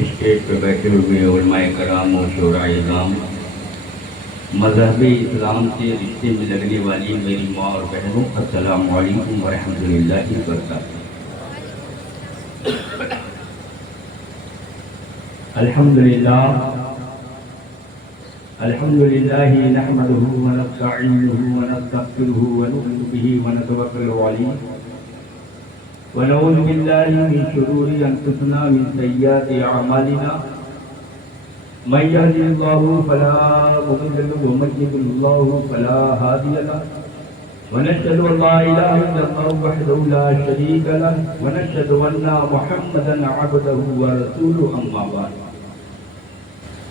Stage پہ بیٹھے ہوئے علماء کرام و شعراء اعظام، مذہب اسلام سے رشتے میں لگنے والی میری ماں اور بہنوں، السلام علیکم ورحمۃ اللہ وبرکاتہ۔ الحمدللہ نحمده ونستعینه ونستغفره ونؤمن به ونتوکل علیہ ونعوذ باللہ من شرور انفسنا من سیئات اعمالنا من يهده الله فلا مضل له ومن يضلل الله فلا هادي له ونشهد ان لا اله الا الله وحده لا شريك له ونشهد ان محمدا عبده ورسوله اما بعد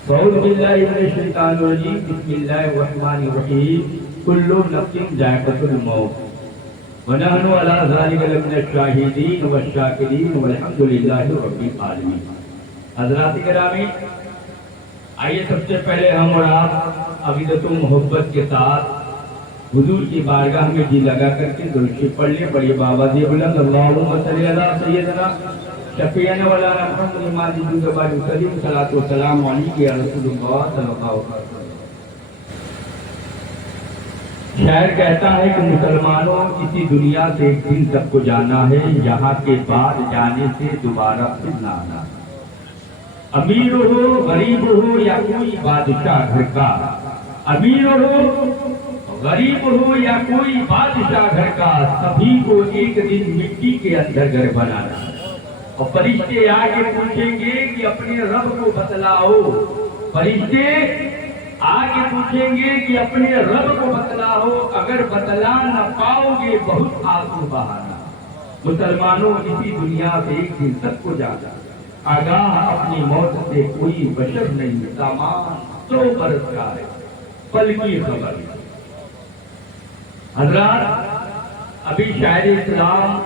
فاعوذ باللہ من الشیطان الرجیم بسم اللہ الرحمن الرحیم کل نفس ذائقۃ الموت ونحن علی ذلک لمن الشاہدین والشاکرین والحمد للہ رب العالمین۔ حضرات گرامی، آئیے سب سے پہلے ہم اور آپ عقیدت و محبت کے ساتھ حضور کی بارگاہ میں جی لگا کر کے درود شریف پڑھ لیں۔ پڑھیے بابا دی بلند اللہم صلی علی سیدنا شفیعنا مولانا محمد ماجد الجبار الکریم صلاۃ و سلام علیک یا رسول اللہ صلی اللہ علیہ وسلم۔ شاعر کہتا ہے کہ مسلمانوں، اسی دنیا سے ایک دن سب کو جانا ہے، یہاں کے بعد جانے سے دوبارہ پھر نہ آنا۔ امیر ہو غریب ہو یا کوئی بادشاہ گھر کا، امیر ہو غریب ہو یا کوئی بادشاہ گھر کا، سبھی کو ایک دن مٹی کے اندر گھر بنانا۔ اور فرشتے آگے پوچھیں گے کہ اپنے رب کو بتلاؤ، فرشتے آگے پوچھیں گے کہ اپنے رب کو بتلاؤ، اگر بتلا نہ پاؤ گے بہت آنسو بہانا۔ مسلمانوں، اسی دنیا سے ایک دن سب کو جانا، آگاہ اپنی موت سے کوئی بشر نہیں، سامان 100 برس کا ہے، پل کی خبر۔ حضرات، ابھی شاعر اسلام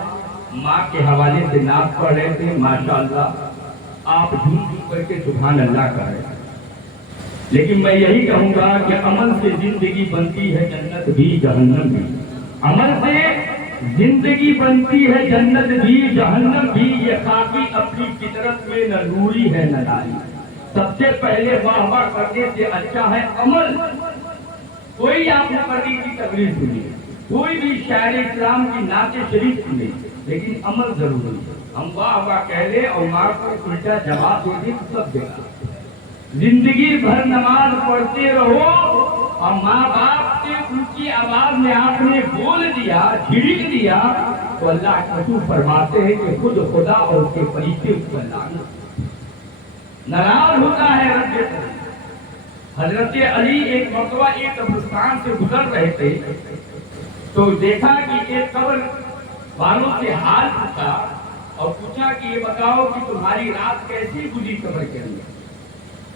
ماں کے حوالے سے نعت پڑھ رہے تھے، ماشاءاللہ آپ جھوم جھوم کر کے سبحان اللہ کہہ رہے ہیں، لیکن میں یہی کہوں گا کہ عمل سے زندگی بنتی ہے جنت بھی جہنم بھی، عمل سے زندگی بنتی ہے جنت بھی جہنم بھی، یہ خاکی اپنی فطرت میں نہ نوری ہے نہ ناری۔ سب سے پہلے واہ واہ کرنے سے اچھا ہے عمل۔ کوئی آپ نے پڑھی کی تقریر سنی، کوئی بھی شاعر اسلام کی نعت شریف سنی، لیکن عمل ضروری ہے۔ ہم واہ واہ کہہ لیں اور ماں کو الٹا جواب دے دیں تو سب دیکھا۔ زندگی بھر نماز پڑھتے رہو اور ماں باپ سے ان کی آواز میں آپ نے بول دیا، جھڑک دیا، تو اللہ رسول فرماتے ہیں کہ خود خدا اور اس کے فرشتے اس پر لعنت، ناراض ہوتا ہے رب۔ حضرت علی ایک مرتبہ ایک قبرستان سے گزر رہے تھے تو دیکھا کہ ایک قبر والوں سے حال پوچھا اور پوچھا کہ یہ بتاؤ کہ تمہاری رات کیسی گزری قبر کے اندر۔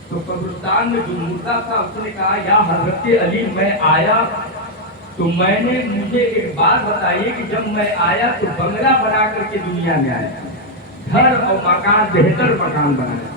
تو قبرستان میں جو مردہ تھا اس نے کہا، یا حضرت علی، میں آیا تو میں نے مجھے ایک بات بتائیے کہ جب میں آیا تو بنگلہ بنا کر کے دنیا میں آیا، گھر اور مکان، بہتر مکان بنایا،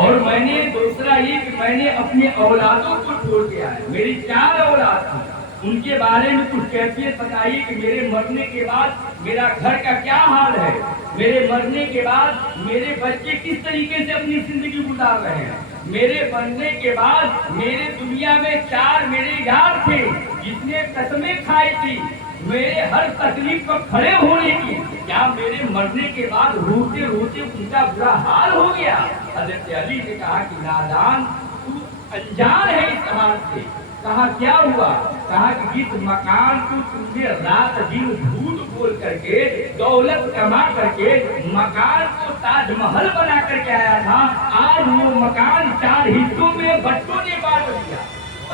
اور میں نے دوسرا یہ کہ میں نے اپنے اولادوں کو چھوڑ کے آیا، میری 4 اولاد تھی، ان کے بارے میں کچھ کیفیت بتائیے کہ میرے مرنے کے بعد میرا گھر کا کیا حال ہے، میرے مرنے کے بعد میرے بچے کس طریقے سے اپنی زندگی گزار رہے ہیں، میرے مرنے کے بعد میرے دنیا میں 4 میرے یار تھے جس نے قسمیں کھائی تھی میرے ہر تکلیف پر کھڑے ہونے کی، کیا میرے مرنے کے بعد روتے روتے ان کا برا حال ہو گیا؟ حضرت علی نے کہا کہ نادان، تو انجان ہے اس حال سے۔ کہا کیا ہوا؟ کہا کہ جس مکان کو تم نے رات دن جھوٹ بول کر کے دولت کما کر کے مکان کو تاج محل بنا کر کے آیا تھا، آج وہ مکان 4 حصوں میں بچوں نے بانٹ دیا۔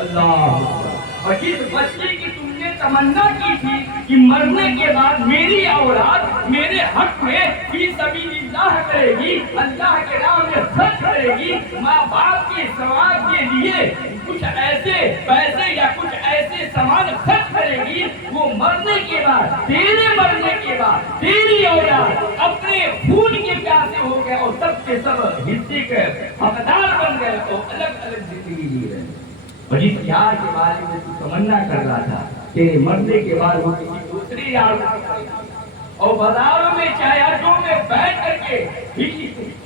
اللہ! اور جس بچے کی تم نے تمنا کی تھی کہ مرنے کے بعد میری اولاد میرے حق میں فی سبیل اللہ کرے گی، اللہ کے راہ میں خرچ کرے گی، ماں باپ کے ثواب کے لیے کچھ ایسے پیسے یا کچھ ایسے سامان خرچ کرے گی، وہ مرنے کے بعد، تیرے مرنے کے بعد تیری اولاد اپنے خون کے پیاسے ہو گئے اور سب کے سب حصے کے حقدار بن گئے تو الگ الگ زندگی جی رہے ہیں۔ اور جس یار کے بارے میں تو تمنا کر رہا تھا تیرے مرنے کے بعد وہ کسی دوسری یار کو اور بازاروں میں چایاٹوں میں بیٹھ کر کے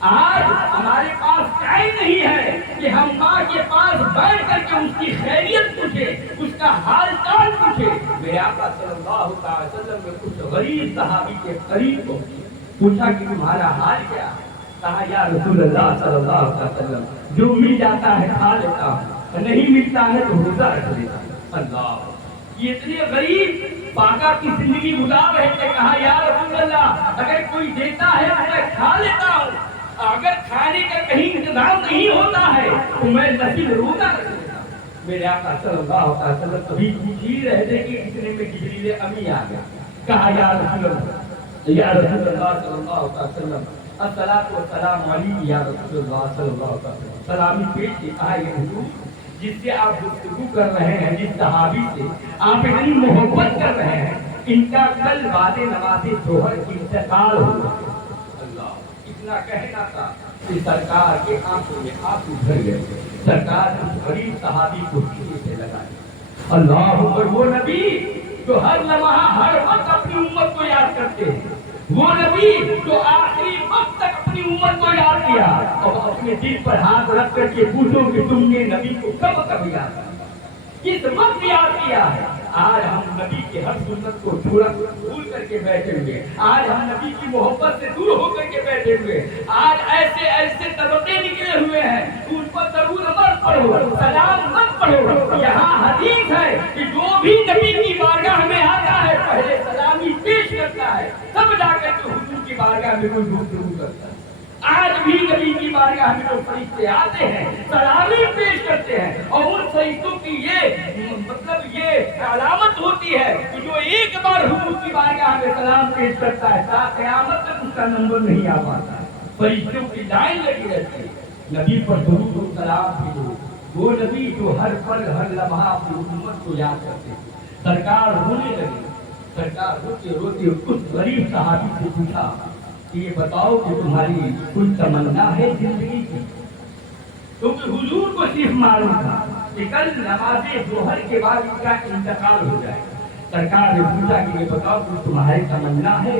آج ہمارے پاس ٹائم نہیں ہے کہ ہم ماں کے پاس بیٹھ کر کے اس کی خیریت پوچھے، اس کا حال چال پوچھے۔ میرے آقا صلی اللہ علیہ وسلم نے کچھ غریب صحابی کے قریب کو پوچھا کہ تمہارا حال کیا؟ کہا یا رسول اللہ صلی اللہ علیہ وسلم جو مل جاتا ہے کھا لیتا ہوں، نہیں ملتا ہے تو روزہ رکھ لیتا ہوں۔ اللہ، یہ اتنے غریب باقا کی زندگی گزار رہے تھے۔ کہا یا رسول اللہ اگر کوئی دیتا ہے تو میں کھا لیتا ہوں، اگر کھانے کا کہیں انتظام نہیں ہوتا ہے تو میں نفل روزہ رکھ لیتا ہوں۔ میرے آقا صلی اللہ علیہ وسلم کبھی پوچھ ہی رہے تھے کہ اتنے میں جبریل امی آ گیا۔ کہا یا رسول اللہ، یا رسول اللہ صلی اللہ علیہ وسلم الصلاۃ والسلام علیک یا رسول اللہ صلی اللہ علیہ وسلم، سلامی پیش کی۔ کہا یہ حضور جس سے آپ گفتگو کر رہے ہیں، جس صحابی سے آپ اتنی محبت کر رہے ہیں، ان کا کل بعد نماز ظہر انتقال ہوا۔ اللہ، اتنا کہنا تھا کہ سرکار کے آنکھوں میں آنسو بھر گئے۔ سرکار نے اس غریب صحابی کو سینے سے لگایا۔ اللہ اکبر، وہ نبی جو ہر لمحہ ہر وقت اپنی امت کو یاد کرتے ہیں، وہ نبی جو آخری وقت تک اپنی امت کو یاد کیا، اور اپنے دل پر ہاتھ رکھ کر کے پوچھو کہ تم نے نبی کو کب کب یاد کیا، کس وقت یاد کیا ہے؟ آج ہم نبی کے ہر سنت کو بھول کر کے بیٹھے ہوئے، آج ہم نبی کی محبت سے دور ہو کر کے بیٹھے ہوئے، آج ایسے ایسے طبقے نکلے ہوئے ہیں، ان پر درود مت پڑھو، سلام مت پڑھو۔ یہاں حدیث ہے کہ جو بھی نبی کی بارگاہ میں آتا ہے پہلے سلامی پیش کرتا ہے، تب جا کر کے حضور کی بارگاہ میں کوئی گفتگو کرتا ہے۔ آج بھی نبی کی بارگاہ میں جو فرشتے آتے ہیں سلامی پیش کرتے ہیں، اور ان فرشتوں کی یہ علامت ہوتی ہے کہ جو ایک بار حضور کی بارگاہ میں سلام پیش کرتا ہے تا قیامت تک اس کا نمبر نہیں آ پاتا۔ فرشتوں کی لائن لگی رہتی ہے، نبی پر درود و سلام بھیجو۔ وہ نبی جو ہر پل ہر لمحہ اپنی امت کو یاد کرتے ہیں۔ سرکار رونے لگے، سرکار روتے روتے اس غریب صحابی سے پوچھا کہ یہ بتاؤ کہ تمہاری کوئی تمنا ہے زندگی کی؟ کیونکہ حضور کو صرف معلوم تھا کہ کل نماز ظہر کے بعد ان کا انتقال ہو جائے۔ سرکار نے پوچھا کہ یہ بتاؤ کہ تمہاری تمنا ہے؟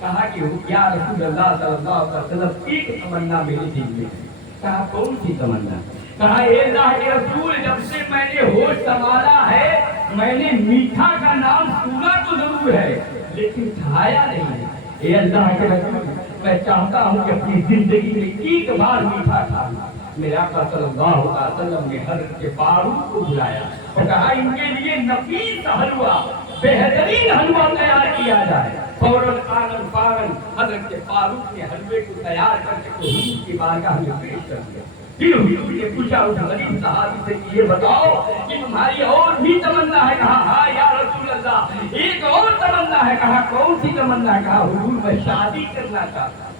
کہا کہ یا رسول اللہ صلی اللہ علیہ وسلم ایک تمنا میرے دل میں ہے۔ کہا کون سی تمنا؟ کہا اے اللہ کے رسول جب سے میں نے ہوش سنبھالا ہے میں نے میٹھا کا نام سنا تو ضرور ہے لیکن کھایا نہیں ہے۔ اے اللہ کے رسول میں چاہتا ہوں کہ اپنی زندگی میں ایک بار میٹھا کھاؤں۔ میرے آقا صلی اللہ علیہ وسلم نے حضرت کے فاروق کو بلایا اور کہا ان کے لیے نفیس حلوہ، بہترین حلوہ تیار کیا جائے۔ فوراً آنن فارن حضرت کے فاروق نے حلوے کو تیار کر کے حضور کی بارگاہ میں پیش کر دیا۔ پھر حضور نے پوچھا اس غریب صحابی سے کہ یہ بتاؤ کہ تمہاری اور بھی تمنا ہے؟ کہا ہاں یا رسول اللہ ایک اور تمنا ہے۔ کہا کون سی تمنا؟ کہا حضور میں شادی کرنا چاہتا ہوں۔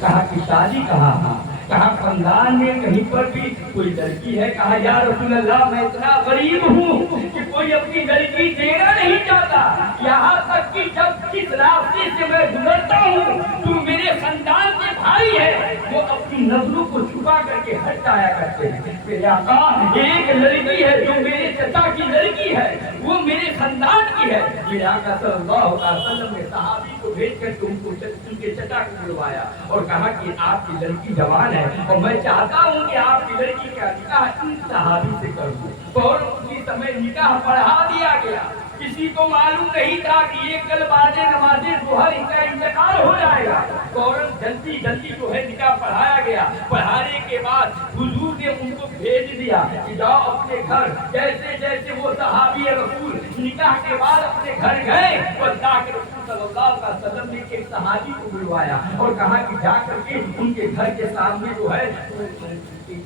کہا کہ شادی؟ کہا ہاں۔ کہا خاندان میں کہیں پر بھی کوئی لڑکی ہے؟ کہا یا رسول اللہ میں اتنا غریب ہوں کہ کوئی اپنی لڑکی دینا نہیں چاہتا، یہاں تک کہ جب کس راستے سے میں گزرتا ہوں تو میرے خاندان کے بھائی ہے وہ اپنی نظروں کو چھپا کر کے ہٹ جایا کرتے ہیں۔ میرے آقا ایک لڑکی ہے جو میرے چچا کی لڑکی ہے، وہ میرے خاندان کی ہے۔ میرے آقا صلی اللہ علیہ وسلم نے صحابی کو بھیج کر کے ان کے چچا کو بلوایا اور کہا کہ آپ کی لڑکی جوان ہے اور میں چاہتا ہوں کہ آپ کی لڑکی کا نکاح ان صحابی سے کروں۔ فوراً اسی سمے نکاح پڑھا دیا گیا۔ کسی کو معلوم نہیں تھا کہ یہ کل بعد نماز ظہر ان کا انتقال ہو جائے گا۔ فوراً جلدی جلدی جو ہے نکاح پڑھایا گیا۔ پڑھانے کے بعد حضور نے ان کو بھیج دیا کہ جاؤ اپنے گھر۔ جیسے جیسے وہ صحابی رسول نکاح کے بعد اپنے گھر گئے اور اللہ کے رسول صلی اللہ علیہ وسلم نے ایک صحابی کو بلوایا اور کہا کہ جا کر کے ان کے گھر کے سامنے جو ہے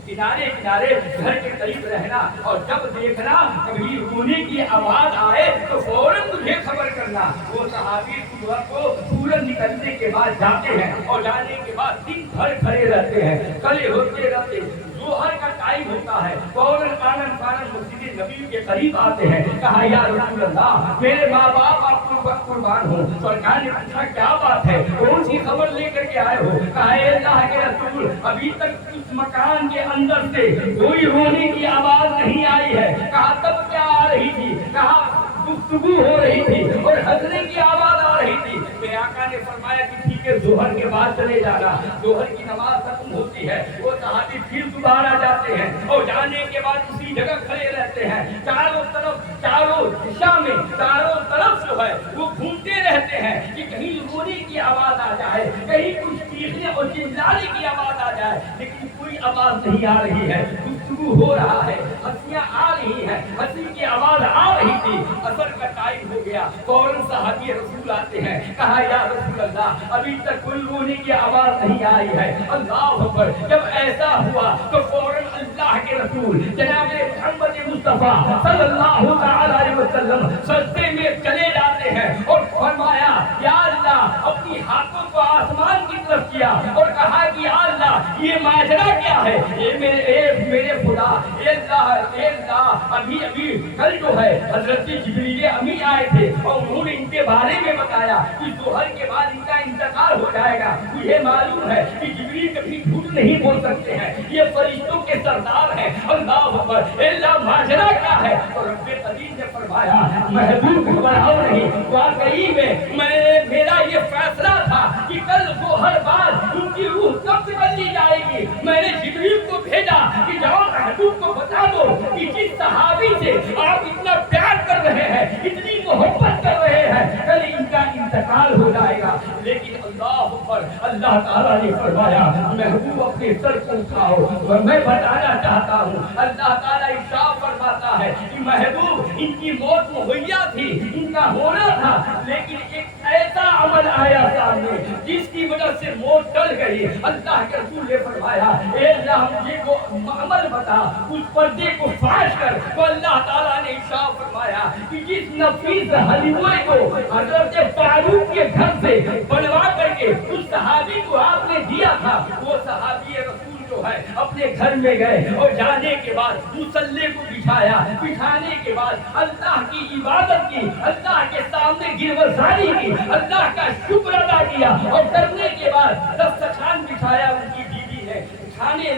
کنارے کنارے گھر کے قریب رہنا اور جب دیکھنا کبھی رونے کی آواز آئے تو فوراً مجھے خبر کرنا۔ وہ صحابی صبح کو سورج نکلنے کے بعد جاتے ہیں اور جانے کے بعد دن بھر کھڑے رہتے ہیں، کھڑے ہوتے رہتے ظہر کا ٹائم ہوتا ہے فوراً آنن فانن مسجد نبی کے قریب آتے ہیں۔ کہا یا رسول اللہ میرے ماں باپ آپ کو قربان ہو۔ سرکار نے پوچھا کیا بات ہے، کون سی خبر لے کر کے آئے ہو؟ کہا اے اللہ کے رسول ابھی تک اس مکان کے اندر سے کوئی رونے کی آواز نہیں آئی ہے۔ کہا تب کیا آ رہی تھی؟ کہا گفتگو ہو رہی تھی اور ہنسنے کی آواز آ رہی تھی۔ میرے آقا نے فرمایا کہ کہ ظہر کے بعد چلے جانا. ظہر کی نماز ختم ہوتی ہے, وہ صحابی پھر دوبارہ جاتے ہیں اور جانے کے بعد اسی جگہ کھڑے رہتے ہیں. چاروں طرف, چاروں دشا میں, چاروں طرف جو ہے وہ گھومتے رہتے ہیں کہ کہیں رونے کی آواز آ جائے, کہیں کچھ چیخنے اور چلانے کی آواز آ جائے, لیکن کوئی آواز نہیں آ رہی ہے. گفتگو ہو رہا ہے, ہنسیاں آ رہی ہیں, ہنسی کی آواز آ رہی تھی. اثر کا ٹائم ہو گیا, فوراً صحابی رسول آتے ہیں. کہا یا رسول اللہ, ابھی تک کوئی رونے کی آواز نہیں آئی ہے. اللہ اکبر. جب ایسا ہوا تو فوراً اللہ کے رسول جناب محمد مصطفیٰ صلی اللہ تعالی علیہ وسلم سجدے میں چلے جاتے ہیں اور فرمایا یا اللہ, اپنی ہاتھوں کو آسمان کی طرف کیا اور کہا کہ یا اللہ یہ ماجرا کیا ہے, یہ میرے خدا, اے اللہ, ابھی کل جو ہے حضرت جبریل امی آئے تھے اور انہوں نے ان کے بارے میں بتایا کہ ظہر کے بعد ان کا انتقال ہو جائے گا. مجھے معلوم ہے کہ جبریل کبھی جھوٹ نہیں بول سکتے ہیں, یہ فرشتوں کے سردار ہیں. اللہ اکبر. اے اللہ ماجرا کیا ہے؟ اور رب قدیر نے فرمایا محبوب گھبراؤ نہیں, واقعی میں میرا یہ فیصلہ تھا کہ کل ظہر بعد ان کی روح کب نکل لی جائے گی. میں نے جبریل کو بھیجا کہ جاؤ محبوب کو بتا دو کہ جس صحابی سے آپ اتنا پیار کر رہے ہیں, اتنی محبت کر رہے ہیں, کل ان کا انتقال ہو جائے گا. لیکن اللہ پر اللہ تعالیٰ نے فرمایا محبوب اپنے سر کو اٹھاؤ. میں بتانا چاہتا ہوں, اللہ تعالیٰ ارشاد فرماتا ہے کہ محبوب ان کی موت مہیا تھی, ان کا ہونا تھا, لیکن ایک ایسا عمل آیا سامنے جس کی وجہ سے موت ٹل گئی. اللہ کے رسول نے فرمایا اے اللہ مجھے وہ عمل بتا, اس پردے کو فاش کر. تو اللہ تعالیٰ نے ارشاد فرمایا کہ جس نفیس حلوے کو حضرت فاروق کے گھر سے بنوا کر کے اس صحابی کو آپ نے دیا تھا, وہ صحابی رسول جو ہے اپنے گھر میں گئے اور جانے کے بعد مصلی کو بچھایا. بچھانے کے بعد اللہ کی عبادت کی, اللہ کے سامنے گرفتاری کی, اللہ کا شکر ادا کیا اور کرنے کے بعد دسترخوان بچھایا. ان کی بیوی نے کھانے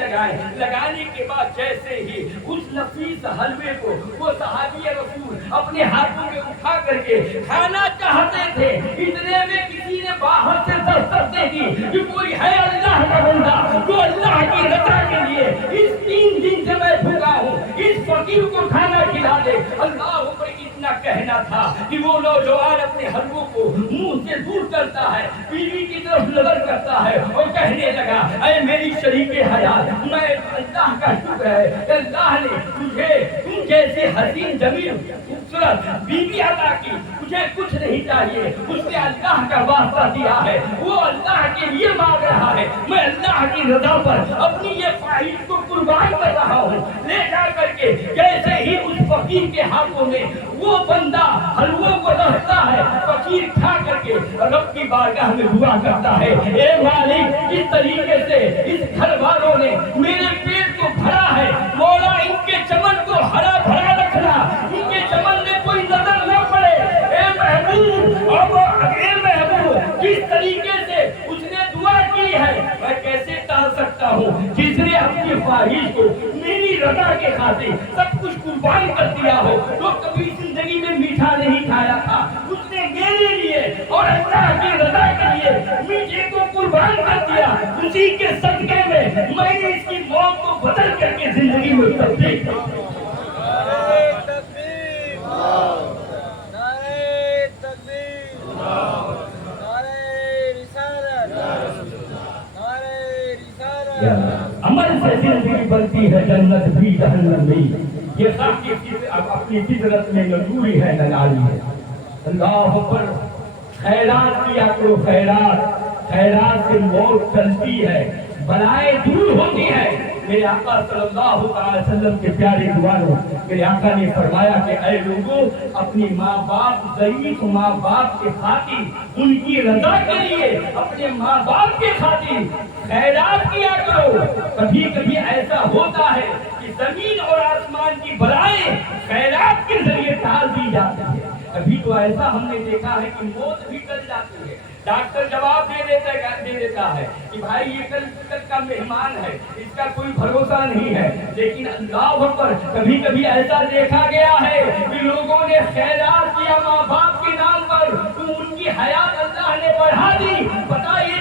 لگانے کے بعد جیسے ہی اس نفیس حلوے کو وہ صحابی رسول اپنے ہاتھوں میں اٹھا کر کے کھانا چاہتے تھے, اتنے میں کسی نے باہر سے دستک دے دی کہ کوئی ہے اللہ کا بندہ جو اللہ کی رضا کے لیے اس 3 دن سے میں بھوکا ہوں, اس فقیر کو کھانا کھلا دے. اللہ پر اتنا کہنا تھا کہ وہ نوجوان اپنے حلووں کو منہ سے دور کرتا ہے, بیوی کی طرف نظر کرتا ہے اور کہنے لگا اے میری شریک حیات, میں اللہ کا شکر ہے اللہ نے تجھے تم جیسے حسین جمیل خوبصورت بیوی عطا کی, مجھے کچھ نہیں چاہیے. اس نے اللہ کا واسطہ دیا ہے, وہ اللہ کے لیے مانگ رہا ہے, میں اللہ کی رضا پر اپنی یہ خواہش کو قربان کر رہا ہوں. لے جا کر کے جیسے ہی اس فقیر کے ہاتھوں میں وہ بندہ حلووں کو رکھتا ہے, فقیر کھا کر کے رب کی بارگاہ میں دعا کرتا ہے اے مالک, جس طریقے سے اس گھر والوں نے میرے پیٹ کو بھرا ہے, مولا ان کے چمن کو ہرا بھرا رکھنا, ان کے چمن میں کوئی نظر نہ پڑے. اے محبوب, اے محبوب, جس طریقے سے اس نے دعا کی ہے میں کیسے ٹال سکتا ہوں, جس نے اپنی خواہش کو میری رضا کے خاطر سب کچھ قربان کر دیا ہو. جو کبھی زندگی میں میٹھا نہیں کھایا تھا, اس نے میرے لیے اور اللہ کی رضا کے لیے میٹھے کو قربان کر دیا. اسی کے صدقے میں نے اس کی موت کو بدل کر کے زندگی میں تبدیل کر دیا. عمل سے زندگی بنتی ہے, جنت بھی جہنم بھی. یہ سب اپنی فطرت میں ضروری ہے, نلالی ہے. اللہ پر خیرات کیا کرو, خیرات سے موت چلتی ہے, بلائیں دور ہوتی ہے. میرے آقا صلی اللہ علیہ وسلم کے پیارے دواروں, میرے آقا نے فرمایا کہ اے لوگوں, اپنی ماں باپ, ضعیف ماں باپ کے خاطر, ان کی رضا کے لیے اپنے ماں باپ کے خاطر خیرات کیا کرو. کبھی کبھی ایسا ہوتا ہے کہ زمین اور آسمان کی بلائیں خیرات کے ذریعے ٹال دی جاتی ہے. کبھی تو ایسا ہم نے دیکھا ہے کہ موت بھی ٹل جاتی ہے. ڈاکٹر جواب دے دیتا ہے کہ بھائی یہ کل تک کا مہمان ہے, اس کا کوئی بھروسہ نہیں ہے. لیکن اللہ پر کبھی کبھی ایسا دیکھا گیا ہے کہ لوگوں نے خیرات کیا ماں باپ کے نام پر, تو ان کی حیات اللہ نے بڑھا دی. بتائیے